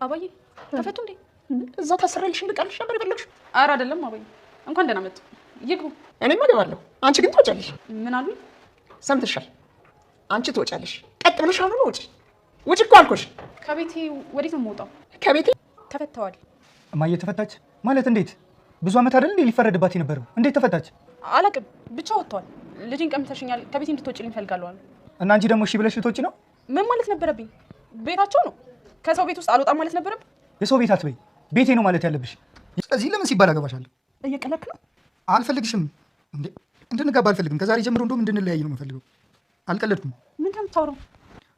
አባዬ ተፈቱ እንዴ? እዛ ታስረልሽ እንድቀርሽ ነበር የፈለግሽው? ኧረ አይደለም አባዬ፣ እንኳን ደህና መጡ። ይግቡ። እኔማ እገባለሁ፣ አንቺ ግን ትወጫለሽ። ምን አሉ? ሰምተሻል? አንቺ ትወጫለሽ። ቀጥ ብለሽ አሁን ውጪ። ውጪ እኮ አልኩሽ። ከቤቴ ወዴት ነው የምወጣው? ከቤቴ ተፈተዋል። እማዬ ተፈታች ማለት እንዴት? ብዙ ዓመት አይደል እንዴ ሊፈረድባት የነበረው? እንዴት ተፈታች? አላቅም፣ ብቻ ወጥተዋል። ልጅን ቀምተሽኛል፣ ከቤቴ እንድትወጪልኝ እፈልጋለሁ አሉ። እና አንቺ ደግሞ እሺ ብለሽ ልትወጪ ነው? ምን ማለት ነበረብኝ? ቤታቸው ነው። ከሰው ቤት ውስጥ አልወጣም ማለት ነበረብኝ። የሰው ቤት አትበይ፣ ቤቴ ነው ማለት ያለብሽ። ስለዚህ ለምን ሲባል አገባሻለሁ? እየቀለድክ ነው። አልፈልግሽም እንዴ እንድንጋባ አልፈልግም። ከዛሬ ጀምሮ እንደውም እንድንለያይ ነው የምፈልገው። አልቀለድኩም። ምን ከምታወራው?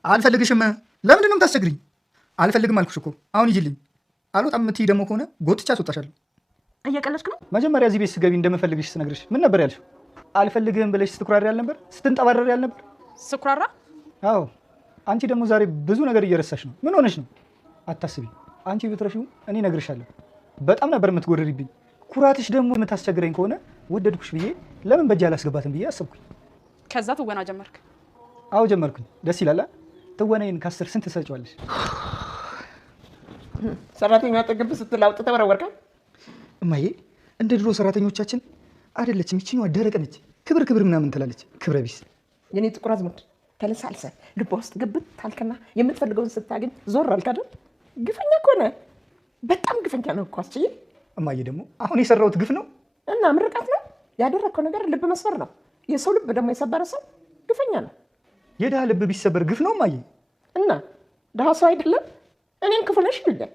አልፈልግሽም። ለምንድን ነው የምታስቸግሪኝ? አልፈልግም አልኩሽ እኮ። አሁን ይጅልኝ። አልወጣም የምትይ ደግሞ ከሆነ ጎትቻ አስወጣሻለሁ። እየቀለድክ ነው። መጀመሪያ እዚህ ቤት ስገቢ እንደምፈልግሽ ስነግርሽ ምን ነበር ያልሽው? አልፈልግህም ብለሽ ስትኩራሪ ያልነበር? ስትንጠባረሪ ያልነበር? ስኩራራ? አዎ። አንቺ ደግሞ ዛሬ ብዙ ነገር እየረሳሽ ነው። ምን ሆነሽ ነው? አታስቢ። አንቺ ብትረሺው እኔ እነግርሻለሁ። በጣም ነበር የምትጎረሪብኝ። ኩራትሽ ደግሞ የምታስቸግረኝ ከሆነ ወደድኩሽ ብዬ ለምን በእጅ አላስገባትም ብዬ አሰብኩኝ። ከዛ ትወና ጀመርክ? አዎ ጀመርኩኝ። ደስ ይላል። ትወናዬን ከ10 ስንት ትሰጪዋለሽ? ሰራተኛ አጠገብ ስትል አውጥተህ ወረወርከው። እማዬ እንደ ድሮ ሰራተኞቻችን አይደለችም። ይችኛዋ ደረቅ ነች። ክብር ክብር ምናምን ትላለች። ክብረ ቢስ። የኔ ጥቁር አዝሙድ ተለሳልሰ ልቧ ውስጥ ግብት ታልከና የምትፈልገውን ስታገኝ ዞር አልክ አይደል? ግፈኛ እኮ ነህ። በጣም ግፈኛ ነው እኮ አስችዬ። እማዬ ደግሞ አሁን የሰራሁት ግፍ ነው እና ምርቃት ነው ያደረግከው ነገር። ልብ መስበር ነው። የሰው ልብ ደግሞ የሰበረ ሰው ግፈኛ ነው። የድሃ ልብ ቢሰበር ግፍ ነው እማዬ። እና ድሃ ሰው አይደለም። እኔም ክፉ ነሽ ይልኛል።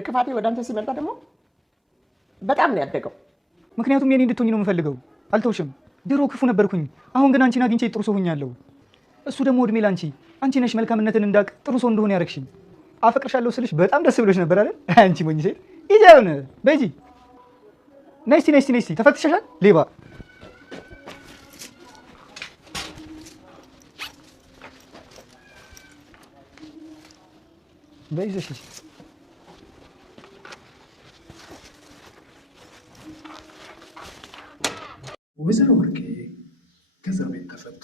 ክፋቴ ወደ አንተ ሲመጣ ደግሞ በጣም ነው ያደገው። ምክንያቱም የኔ እንድትሆኝ ነው የምፈልገው። አልተውሽም። ድሮ ክፉ ነበርኩኝ። አሁን ግን አንቺን አግኝቼ ጥሩ ሰው ሆኛለሁ። እሱ ደግሞ እድሜ ላንቺ። አንቺ ነሽ መልካምነትን እንዳቅ ጥሩ ሰው እንደሆነ ያረግሽኝ። አፈቅርሻለሁ ስልሽ በጣም ደስ ብሎሽ ነበር አይደል? አንቺ ሞኝ ሴት። ይጃውን በጂ ነስቲ ተፈትሸሻል ሌባ። በይዘሽ ወይዘሮ ወርቄ ከዛ ቤት ተፈቱ።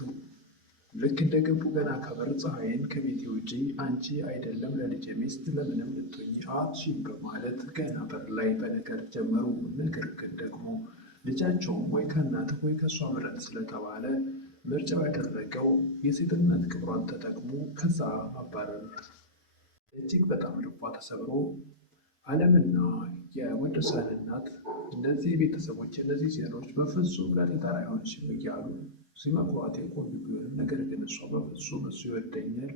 ልክ እንደገቡ ገና ከበር ፀሐይን ከቤቴ ውጪ አንቺ አይደለም ለልጄ ሚስት ለምንም ልትሆኚ አትችይም በማለት ገና በር ላይ በነገር ጀመሩ። ነገር ግን ደግሞ ልጃቸውም ወይ ከእናትህ ወይ ከእሷ ምረጥ ስለተባለ ምርጫው ያደረገው የሴትነት ክብሯን ተጠቅሞ ከዛ ማባረር። እጅግ በጣም ልቧ ተሰብሮ ዓለምና የወንዶሰን እናት እነዚህ ቤተሰቦች እነዚህ ሴቶች በፍጹም ለትዳር አይሆንሽም እያሉ ሲመክሯት የቆዩ ቢሆንም ነገር ግን እሷ በፍጹም እሱ ይወደኛል፣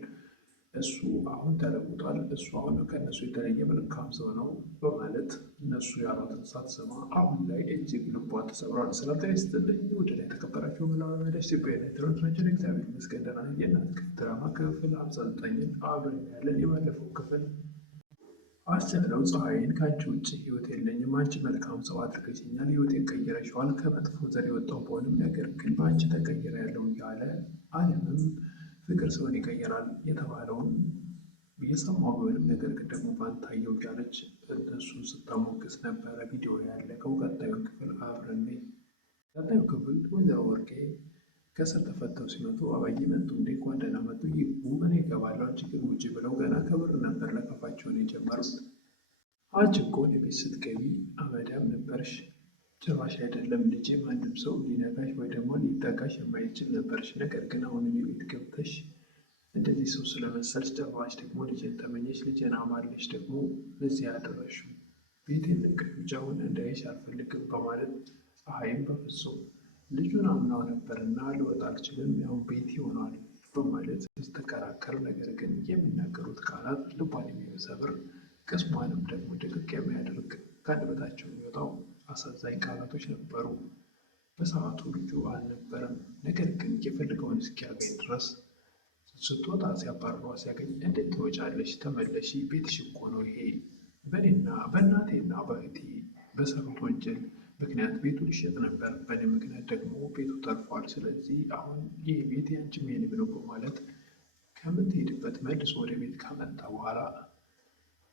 እሱ አሁን ተለውጧል፣ እሱ አሁን ከእነሱ የተለየ መልካም ሰው ነው በማለት እነሱ ያሏትን ሳትሰማ አሁን ላይ እጅግ ልቧ ተሰብሯል። ሰላምታ ይስጥልኝ ውድ ላይ የተከበራችሁ መላመዳች ኢትዮጵያ ላይ ትምህርቶችን እግዚአብሔር ይመስገን ደህና ነኝ። የእናት ክፍል ድራማ ክፍል 59ን አብረን ያለን የባለፈው ክፍል አስቻለው ፀሐይን ከአንቺ ውጭ ህይወት የለኝም፣ አንቺ መልካም ሰው አድርገሽኛል፣ ህይወቴን ቀይረሽዋል፣ ከመጥፎ ዘር የወጣው በሆንም ነገር ግን በአንቺ ተቀይረ ያለው እያለ ዓለምም ፍቅር ሰውን ይቀይራል የተባለውን እየሰማው ቢሆንም ነገር ግን ደግሞ ባንታየው እያለች እነሱ ስታሞግስ ነበረ ቪዲዮ ያለቀው። ቀጣዩን ክፍል አብረን ቀጣዩ ክፍል ወይዘሮ ወርቄ ከስር ተፈተው ሲመጡ አባዬ መጡ እንዴ እንኳን ደህና መጡ ይግቡ እኔ እገባለሁ አንቺ ግን ውጭ ብለው ገና ከበር ነበር ለከፋቸውን የጀመሩት። አንቺ እኮ ቤት ስትገቢ አመዳም ነበርሽ፣ ጭራሽ አይደለም ልጄ ማንም ሰው ሊነካሽ ወይ ደግሞ ሊጠጋሽ የማይችል ነበርሽ። ነገር ግን አሁን ቤት ገብተሽ እንደዚህ ሰው ስለመሰልሽ ጭራሽ ደግሞ ልጄን ተመኘሽ፣ ልጄን አማለሽ ደግሞ እዚህ ያደረሽው ቤቴን ብቻውን እንዳይሽ አልፈልግም በማለት ፀሐይም በፍጹም ልጁን አምናው ነበርና ልወጣ አልችልም ያው ቤት ይሆናል በማለት ስትከራከር፣ ነገር ግን የሚናገሩት ቃላት ልቧን የሚሰብር ቅስሟንም ደግሞ ድቅቅ የሚያደርግ ከአንደበታቸው የሚወጣው አሳዛኝ ቃላቶች ነበሩ። በሰዓቱ ልጁ አልነበረም። ነገር ግን የፈልገውን እስኪያገኝ ድረስ ስትወጣ ሲያባርሯ ሲያገኝ እንዴት ትወጫለሽ? ተመለሺ፣ ቤትሽ እኮ ነው ይሄ። በእኔና በእናቴና በእህቴ በሰሩት ወንጀል ምክንያት ቤቱ ሊሸጥ ነበር፣ በእኔ ምክንያት ደግሞ ቤቱ ተርፏል። ስለዚህ አሁን ይህ ቤት ያንቺም የኔም ነው በማለት ከምትሄድበት መልሶ ወደ ቤት ካመጣ በኋላ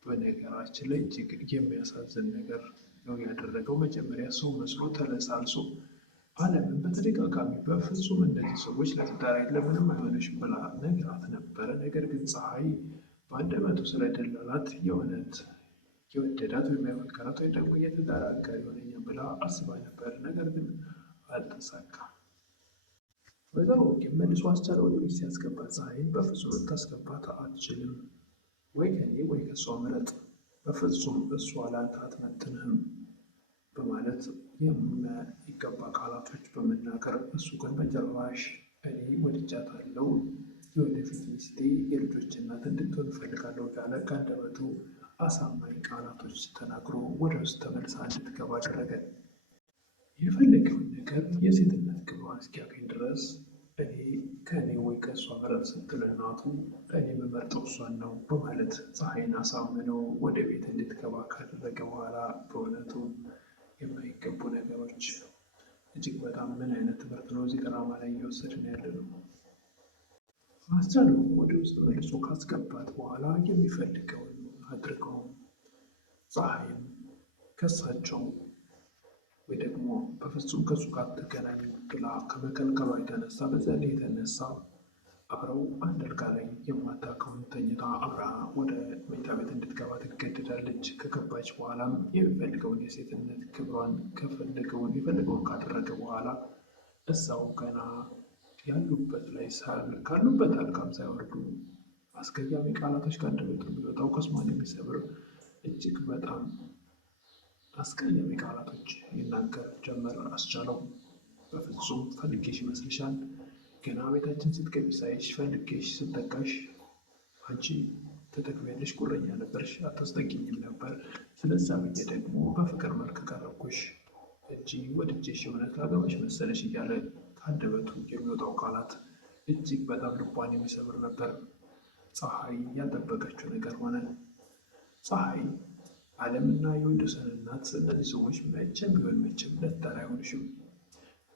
በነገራችን ላይ እጅግ የሚያሳዝን ነገር ነው ያደረገው። መጀመሪያ ሰው መስሎ ተለሳልሶ ዓለምን በተደጋጋሚ በፍጹም እነዚህ ሰዎች ለትዳር ለምንም አይሆንሽም ብላ ነግራት ነበረ። ነገር ግን ፀሐይ በአንደበቱ ስለደላላት የእውነት የወደዳት ወይም ያፈቀራት ወይም ደግሞ የትዳር አጋር ይሆነኛል ብላ አስባ ነበር። ነገር ግን አልተሳካም። ወይዘሮ ወርቄም መልሶ አስቻለው ወደ ቤት ሲያስገባት ፀሐይን በፍጹም ልታስገባት አትችልም። ወይ ከኔ ወይ ከእሷ ምረጥ፣ በፍጹም እሷ ላንተ አትመጥንህም በማለት የሚገባ ቃላቶች በመናገር እሱ ግን በጭራሽ እኔ ወድጃታለሁ፣ የወደፊት ሚስቴ፣ የልጆች እናት እንድትሆን እፈልጋለሁ እያለ ከአንደበቱ አሳማኝ ቃላቶች ተናግሮ ወደ ውስጥ ተመልሳ እንድትገባ አደረገ። የፈለገውን ነገር የሴትነት ክብሯን እስኪያገኝ ድረስ እኔ ከእኔ ወይ ከእሷ ምረጥ ስትል እናቱ እኔ የምመርጠው እሷን ነው በማለት ፀሐይን አሳምነው ወደ ቤት እንድትገባ ካደረገ በኋላ በእውነቱ የማይገቡ ነገሮች እጅግ በጣም ምን አይነት ትምህርት ነው እዚህ ድራማ ላይ እየወሰድን ያለ ነው። አስቻለው ወደ ውስጥ መልሶ ካስገባት በኋላ የሚፈልገውን አድርገው ፀሐይም ከሳቸው ወይ ደግሞ በፍጹም ከሱ ጋር ትገናኝ ብላ ከመከልከሏ የተነሳ በዛ ላይ የተነሳ አብረው አንድ አልጋ ላይ የማታውቀውን ተኝታ አብራ ወደ መኝታ ቤት እንድትገባ ትገደዳለች። ከገባች በኋላም የሚፈልገውን የሴትነት ክብሯን የፈለገውን ካደረገ በኋላ እዛው ገና ያሉበት ላይ ካሉበት አልጋም ሳይወርዱ አስቀያሚ ቃላቶች ከአንደበቱ የሚወጣው ቅስሟን የሚሰብር እጅግ በጣም አስቀያሚ ቃላቶች ይናገር ጀመር። አስቻለው በፍጹም ፈልጌሽ ይመስልሻል? ገና ቤታችን ስትገቢ ሳይሽ ፈልጌሽ ስጠጋሽ አንቺ ተጠቅሜያለሽ፣ ቁረኛ ነበርሽ፣ አታስጠጊኝም ነበር። ስለዛ ብዬ ደግሞ በፍቅር መልክ ቀረብኩሽ እንጂ ወድጄሽ እውነት ላገባሽ መሰለሽ እያለ ከአንደበቱ የሚወጣው ቃላት እጅግ በጣም ልቧን የሚሰብር ነበር። ፀሐይ ያልጠበቀችው ነገር ሆነ። ፀሐይ ዓለምና የወንዶሰን እናት እነዚህ ሰዎች መቼም ቢሆን መቼም ለትዳር አይሆንሽም።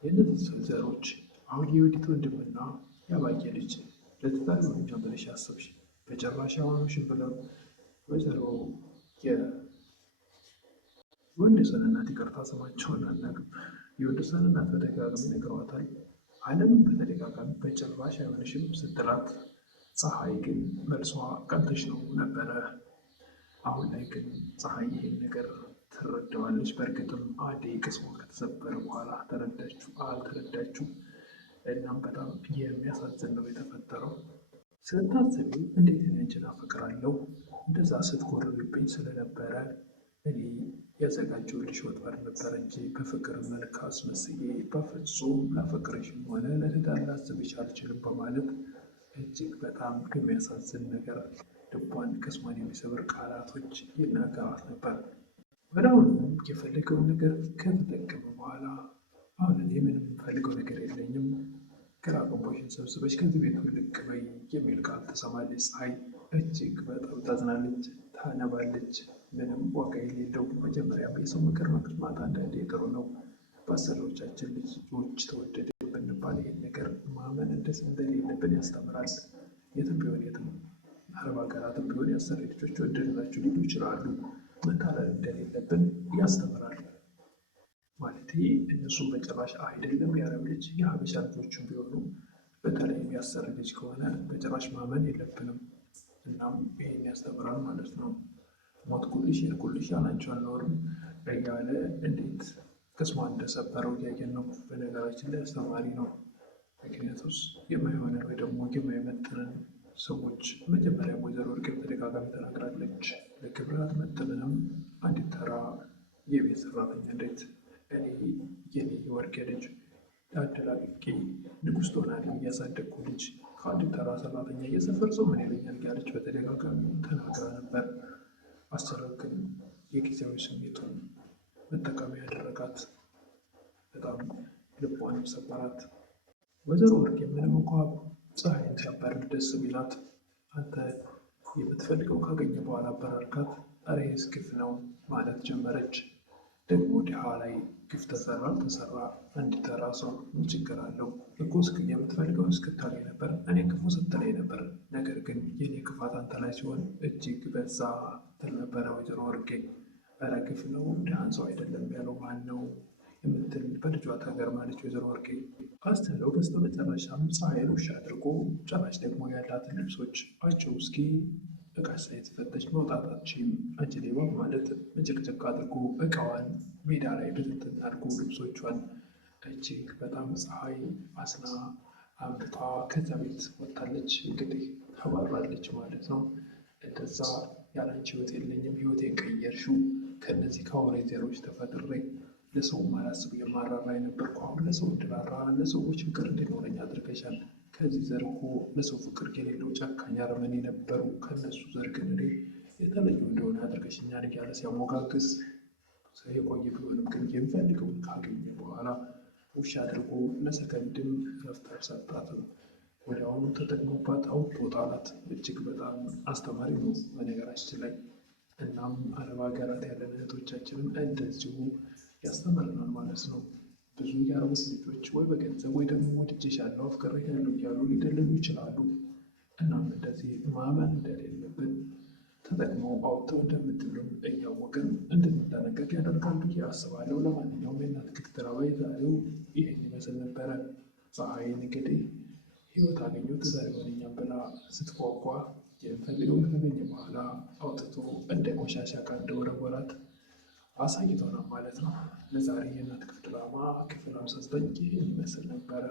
የእነዚህ ዘሮች አሁን የወዲት ወንድምና ያባየ ልጅ ለትዳር ይሆንኛል ብለሽ አሰብሽ? በጭራሽ አይሆንሽም ብለው ወይዘሮ የወንዶሰን እናት ይቅርታ ስማቸውን አናውቅም፣ የወንዶሰን እናት በተደጋጋሚ ነግረዋታል። ዓለምን በተደጋጋሚ በጭራሽ አይሆንሽም ስትላት፣ ፀሐይ ግን መልሷ ቀንተሽ ነው ነበረ። አሁን ላይ ግን ፀሐይ ይህን ነገር ትረዳዋለች። በእርግጥም አዴ ቅስሟ ከተሰበረ በኋላ አልተረዳችው። እናም በጣም የሚያሳዝን ነው የተፈጠረው። ስታስቢው እንዴት አንቺን አፈቅራለሁ እንደዛ ስትኮርብብኝ ስለነበረ እኔ ያዘጋጀሁልሽ ወጥመድ ነበር እንጂ በፍቅር መልክ አስመስዬ በፍጹም ላፈቅርሽም ሆነ ለትዳር ላስብሽ አልችልም በማለት እጅግ በጣም የሚያሳዝን ነገር ልቧን ቅስሟን የሚሰብር ቃላቶች ይናገራት ነበር። ወዲያውኑም የፈለገውን ነገር ከተጠቀመ በኋላ አሁን እኔ ምንም የምፈልገው ነገር የለኝም፣ ግራ ገቦሽን ሰብስበሽ ከዚህ ቤት ውልቅ በይ የሚል ቃል ትሰማለች። ፀሐይ እጅግ በጣም ታዝናለች፣ ታነባለች። ምንም ዋጋ የሌለው መጀመሪያ የሰው ምክር መስማት አንዳንዴ ጥሩ ነው። በአሰሪዎቻችን ልጆች ተወደደ ብንባል ይህን ነገር ማመን እንደሌለብን ያስተምራል። የትም ቢሆን የትም አረብ ሀገራትም ቢሆን የአሰሪ ልጆች ወደድናችሁ ሊሉ ይችላሉ። መታለል እንደሌለብን ያስተምራል። ማለት እነሱም በጭራሽ አይደለም የአረብ ልጅ የሀበሻ ልጆችም ቢሆኑ በተለይም የአሰሪ ልጅ ከሆነ በጭራሽ ማመን የለብንም። እናም ይህን ያስተምራል ማለት ነው። ሞትኩልሽ ሄድኩልሽ ያላንቺ አልኖርም እያለ እንዴት ቅስሟን እንደሰበረው እያየን ነው። በነገራችን ላይ አስተማሪ ነው። ምክንያቱስ የማይሆነን ወይ ደግሞ የማይመጥንን ሰዎች መጀመሪያ ወይዘሮ ወርቄም ተደጋጋሚ ተናግራለች። ለክብር አትመጥንም፣ አንዲት ተራ የቤት ሰራተኛ እንዴት እኔ የኔ የወርቄ ልጅ አደላቅቄ ንጉሥ ትሆናለህ እያሳደግኩ ልጅ ከአንዲት ተራ ሰራተኛ የሰፈር ሰው ምን ይለኛል እያለች በተደጋጋሚ ተናግራ ነበር። አሰሪው ግን የጊዜያዊ ስሜቱን መጠቀሚያ ያደረጋት፣ በጣም ልቧን ሰበራት። ወይዘሮ ወርቄ ምንም እንኳ ፀሐይን ሲያባርር ደስ ቢላት አንተ የምትፈልገው ካገኘ በኋላ አበራርካት፣ ኧረ ይህስ ግፍ ነው ማለት ጀመረች። ደግሞ ድሃ ላይ ግፍ ተሰራ አልተሰራ አንድ ተራ ሰው ምን ችግር አለው እኮ የምትፈልገውን እስክታገኝ ነበር እኔ ክፉ ስትለኝ ነበር። ነገር ግን የኔ ክፋት አንተ ላይ ሲሆን እጅግ በዛ ትል ነበረ ወይዘሮ ወርቄ። ኧረ ግፍ ነው ድሃን ሰው አይደለም ያለው ማን ነው የምትል በልጇ ታገርማለች ወይዘሮ ወርቄ። አስተለው በስተመጨረሻም ፀሐይን ውሻ አድርጎ ጭራሽ ደግሞ ያላትን ልብሶች አቸው እስኪ እቃ ሳይፈተሽ መውጣታችን አንቺ ሌባ ማለት ምጭቅጭቅ አድርጎ እቃዋን ሜዳ ላይ ብትንትን አድርጎ ልብሶቿን እጅግ በጣም ፀሐይ አስና አምርታ ከዛ ቤት ወጥታለች። እንግዲህ ተባራለች ማለት ነው። እንደዛ ያላንቺ ህይወት የለኝም፣ ህይወቴን ቀየርሽው፣ ከእነዚህ ከአውሬ ዘሮች ተፈጥሬ ለሰው ማላስብ የማራራ የነበርኩ አሁን ለሰው እንድራራ ለሰዎች ፍቅር እንዲኖረኝ አድርገሻል። ከዚህ ዘር እኮ ለሰው ፍቅር የሌለው ጨካኝ አረመኔ ነበሩ። ከእነሱ ዘር ግን እኔ የተለዩ እንደሆነ አድርገሽኛል እያለ ሲያሞጋግስ የቆየ ቢሆንም ግን የሚፈልገውን ካገኘ በኋላ ውሻ አድርጎ ለሰከንድም ረፍት አልሰጣትም። ወዲያውኑ ተጠቅሞባት አውጥቶ ጣላት። እጅግ በጣም አስተማሪ ነው በነገራችን ላይ። እናም አረብ ሀገራት ያለን እህቶቻችንን እንደዚሁ ያስተምረናል ማለት ነው። ብዙ የአረቦች ልጆች ወይ በገንዘብ ወይ ደግሞ ወድጄሻለሁ አፍቅሬሻለሁ እያሉ ሊደልሉ ይችላሉ። እናም እንደዚህ ማመን እንደሌለብን ተጠቅመው አውጥተው እንደምትሉን እያወቅን እንድንጠነቀቅ ያደርጋሉ ብዬ አስባለሁ። ለማንኛውም የእናት ክክ ድራማ የዛሬው ይህን ይመስል ነበረ። ፀሐይን እንግዲህ ህይወት አገኘሁ ትዳር ይሆነኛል ብላ ስትጓጓ የምፈልገውን ካገኘ በኋላ አውጥቶ እንደ ቆሻሻ ዕቃ እንደወረወራት አሳይቶናል ማለት ነው። ለዛሬ የእናት ክክ ድራማ ክፍል 59 ይህን ይመስል ነበረ።